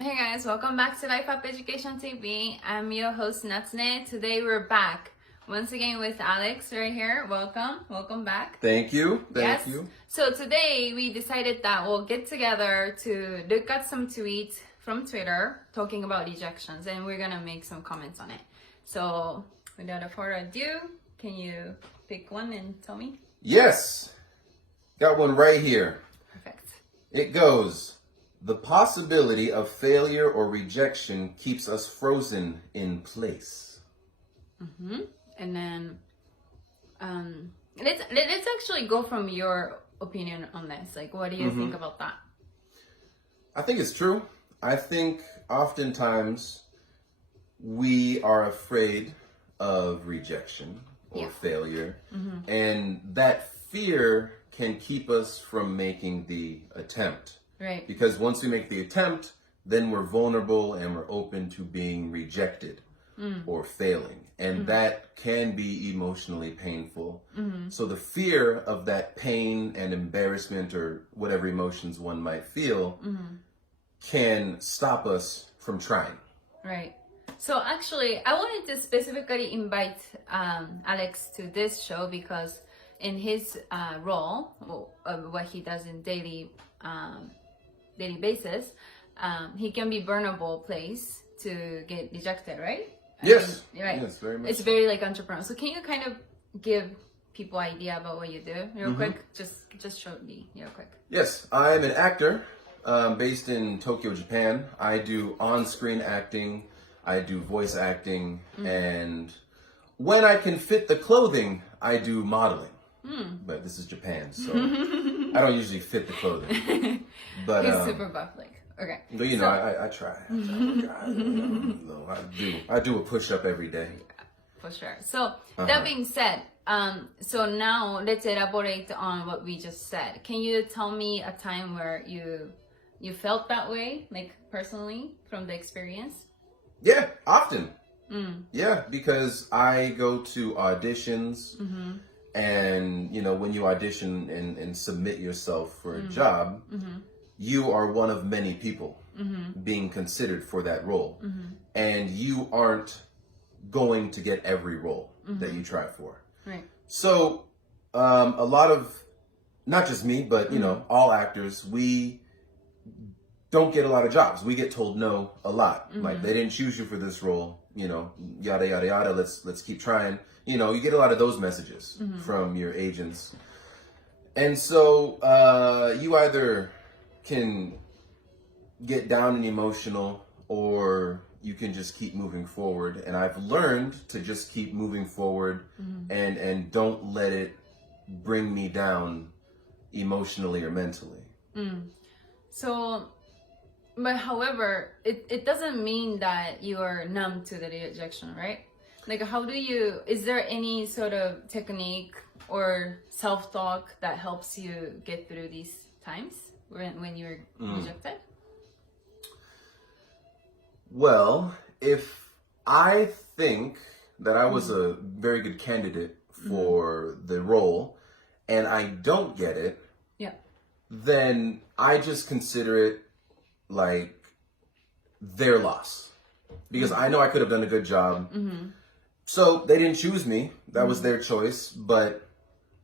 Hey guys, welcome back to Life Up Education TV. I'm your host Natsune. Today we're back once again with Alex right here. Welcome back. Thank you. Thank Yes. you. So today we decided that we'll get together to look at some tweets from Twitter talking about rejections, and we're gonna make some comments on it. So without further ado, can you pick one and tell me? Yes. Got one right here. Perfect. It goes, the possibility of failure or rejection keeps us frozen in place. And then let's actually go from your opinion on this. Like, what do you think about that? I think it's true. I think oftentimes we are afraid of rejection or failure. And that fear can keep us from making the attempt. Right. Because once we make the attempt, then we're vulnerable and we're open to being rejected or failing. And that can be emotionally painful. So the fear of that pain and embarrassment or whatever emotions one might feel can stop us from trying. Right. So actually, I wanted to specifically invite Alex to this show because in his role, what he does in daily basis, he can be vulnerable place to get rejected, right? Yes. Right. Yes, very much. It's very like entrepreneurial. So can you kind of give people idea about what you do real quick? Just shortly, real quick. Yes, I'm an actor based in Tokyo, Japan. I do on-screen acting, I do voice acting, and when I can fit the clothing, I do modeling. But this is Japan, so I don't usually fit the clothing. But He's super buff, like, okay. But you know, I try. I do a push-up every day. For sure. So that being said, so now let's elaborate on what we just said. Can you tell me a time where you felt that way, like personally from the experience? Yeah, often. Yeah, because I go to auditions, and you know, when you audition and submit yourself for a job, you are one of many people being considered for that role, and you aren't going to get every role that you try for. Right. So a lot of, not just me, but you know, all actors, we don't get a lot of jobs. We get told no a lot. Like, they didn't choose you for this role, you know, yada yada yada, let's keep trying. You know, you get a lot of those messages from your agents. And so you either can get down and emotional, or you can just keep moving forward. And I've learned to just keep moving forward and don't let it bring me down emotionally or mentally. So, but however, it doesn't mean that you are numb to the rejection, right? Like, is there any sort of technique or self-talk that helps you get through these times when you're rejected? Well, if I think that I was a very good candidate for the role and I don't get it, then I just consider it like their loss. Because I know I could have done a good job. So they didn't choose me. That was their choice. But,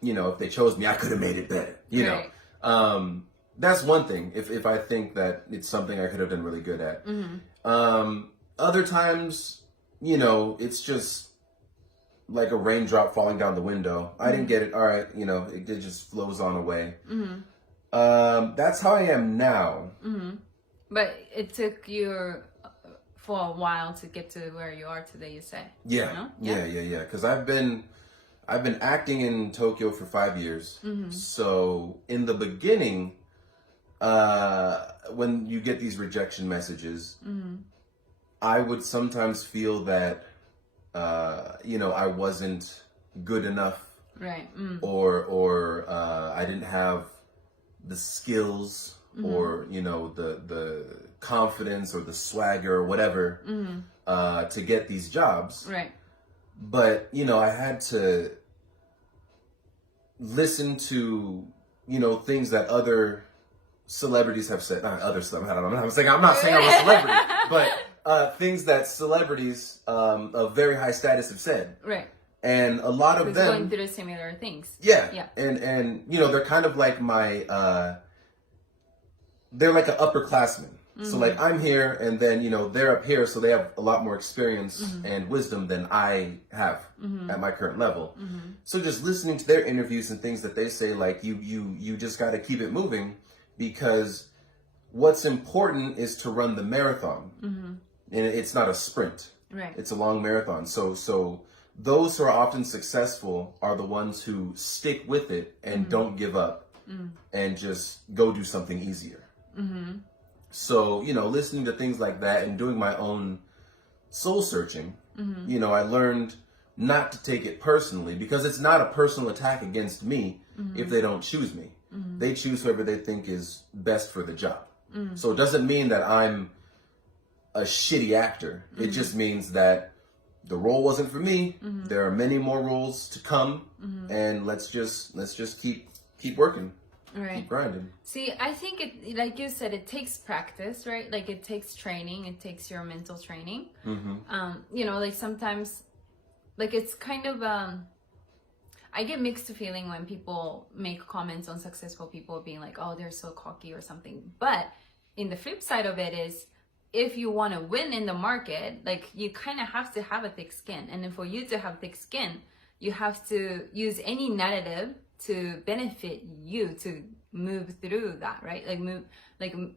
you know, if they chose me, I could have made it better. You know, that's one thing. If I think that it's something I could have done really good at. Other times, you know, it's just like a raindrop falling down the window. I didn't get it. All right. You know, it just flows on away. That's how I am now. But it took you for a while to get to where you are today, you say? Yeah. You know? Yeah. Because I've been acting in Tokyo for 5 years. So in the beginning, when you get these rejection messages, I would sometimes feel that, you know, I wasn't good enough, right? Or I didn't have the skills, or you know, the confidence or the swagger or whatever to get these jobs, right? But you know, I had to listen to, you know, things that other celebrities have said, other stuff, I don't know, I'm not saying I'm a celebrity, but things that celebrities of very high status have said. Right. And a lot of them going through similar things. Yeah. Yeah. And you know, they're kind of like they're like an upperclassman. So like I'm here and then, you know, they're up here, so they have a lot more experience and wisdom than I have at my current level. So just listening to their interviews and things that they say, like you just got to keep it moving, because what's important is to run the marathon. And it's not a sprint. Right. It's a long marathon. So those who are often successful are the ones who stick with it and don't give up and just go do something easier. So, you know, listening to things like that and doing my own soul searching, you know, I learned not to take it personally, because it's not a personal attack against me if they don't choose me. They choose whoever they think is best for the job. So it doesn't mean that I'm a shitty actor. It just means that the role wasn't for me. There are many more roles to come, and let's just keep working. Right. Keep grinding. See, I think it, like you said, it takes practice, right? Like it takes training, it takes your mental training. You know, like sometimes, like it's kind of, I get mixed feeling when people make comments on successful people being like, oh, they're so cocky or something. But in the flip side of it is, if you want to win in the market, like you kind of have to have a thick skin. And then for you to have thick skin, you have to use any narrative to benefit you to move through that, right?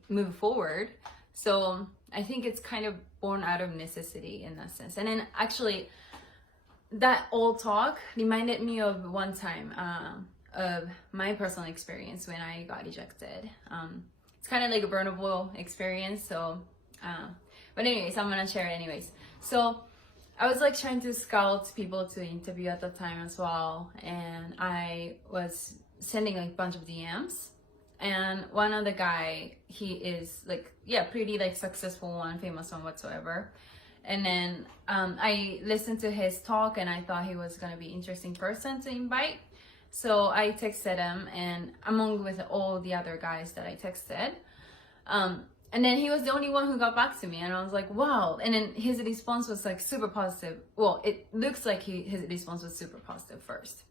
Move forward. So I think it's kind of born out of necessity in that sense. And then actually that old talk reminded me of one time of my personal experience when I got ejected. It's kind of like a burnable experience. So, but anyways, I'm gonna share it anyways. So I was like trying to scout people to interview at the time as well, and I was sending like a bunch of DMs, and one of the guy, he is like, yeah, pretty like successful one, famous one whatsoever. And then I listened to his talk and I thought he was gonna be interesting person to invite. So I texted him, and among with all the other guys that I texted, and then he was the only one who got back to me, and I was like, wow. And then his response was like super positive. Well, it looks like his response was super positive first,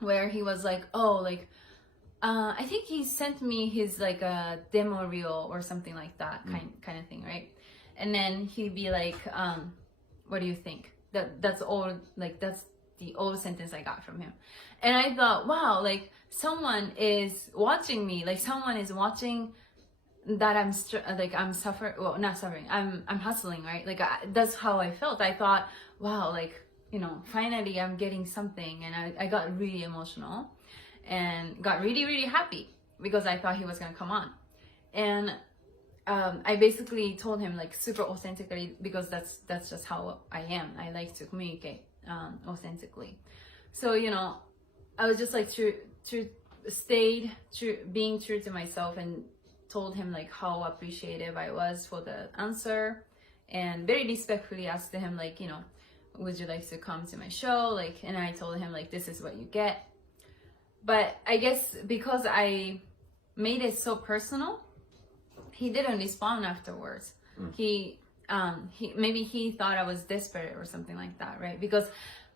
where he was like, oh, like, I think he sent me his like a demo reel or something like that, kind of thing, right? And then he'd be like, what do you think? That's all, like, that's the old sentence I got from him. And I thought, wow, like someone is watching me, like someone is watching that I'm suffering, well, not suffering, I'm hustling, right? Like that's how I felt. I thought, wow, like, you know, finally I'm getting something. And I got really emotional and got really, really happy because I thought he was gonna come on. And I basically told him like super authentically, because that's just how I am. I like to communicate authentically. So, you know, I was just like being true to myself, and told him like how appreciative I was for the answer, and very respectfully asked him like, you know, would you like to come to my show? Like, and I told him like, this is what you get. But I guess because I made it so personal, he didn't respond afterwards. He maybe he thought I was desperate or something like that, right? Because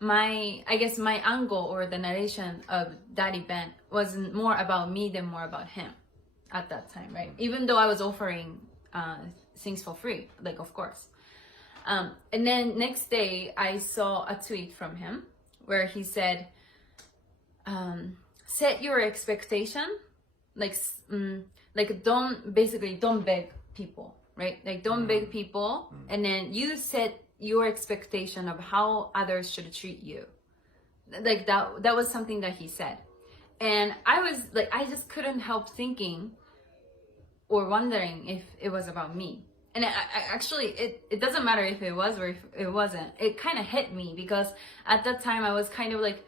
I guess my angle or the narration of that event wasn't more about me than more about him at that time, right? Even though I was offering things for free, like, of course. And then next day I saw a tweet from him where he said, set your expectation, like don't beg people, right? Like don't beg people, and then you set your expectation of how others should treat you. Like that was something that he said. And I was like, I just couldn't help thinking or wondering if it was about me. And I actually, it doesn't matter if it was or if it wasn't. It kind of hit me because at that time I was kind of like,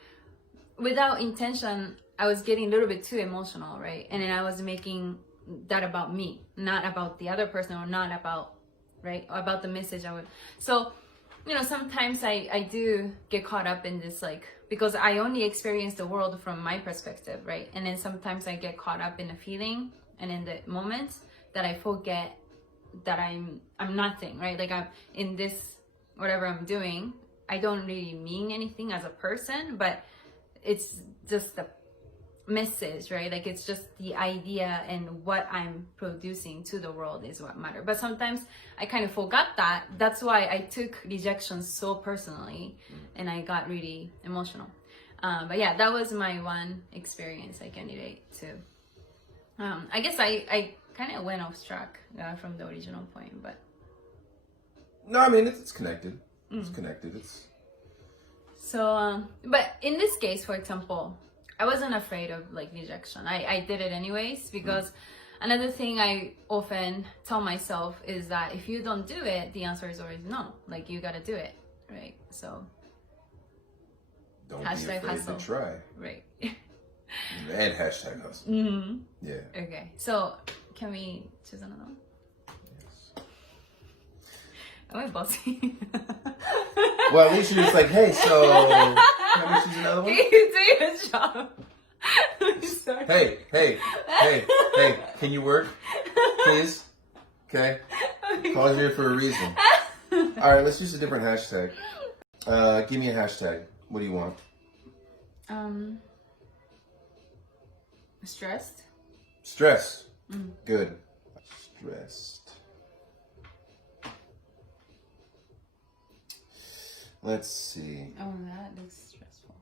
without intention, I was getting a little bit too emotional, right? And then I was making that about me, not about the other person, or not about, right, about the message I would. So, you know, sometimes I do get caught up in this, like, because I only experience the world from my perspective, right? And then sometimes I get caught up in a feeling and in the moments that I forget that I'm nothing, right? Like I'm in this, whatever I'm doing, I don't really mean anything as a person, but it's just the message, right? Like it's just the idea and what I'm producing to the world is what matters. But sometimes I kind of forgot that. That's why I took rejection so personally and I got really emotional. But yeah, that was my one experience I can relate to. I guess I kind of went off track from the original point, but no, I mean it's connected. It's connected. It's so. But in this case, for example, I wasn't afraid of like rejection. I did it anyways because another thing I often tell myself is that if you don't do it, the answer is always no. Like you gotta do it, right? So don't be afraid hustle. to try. Right. And hashtag hustle. Yeah. Okay. So can we choose another one? Yes. Am I bossy? Well, at least you're just like, hey, so can we choose another one? Can you do your job? I'm sorry. Hey, can you work? Please? Okay. Called here for a reason. Alright, let's use a different hashtag. Give me a hashtag. What do you want? Stressed. Stress. Good. Stressed. Let's see. Oh, that looks stressful.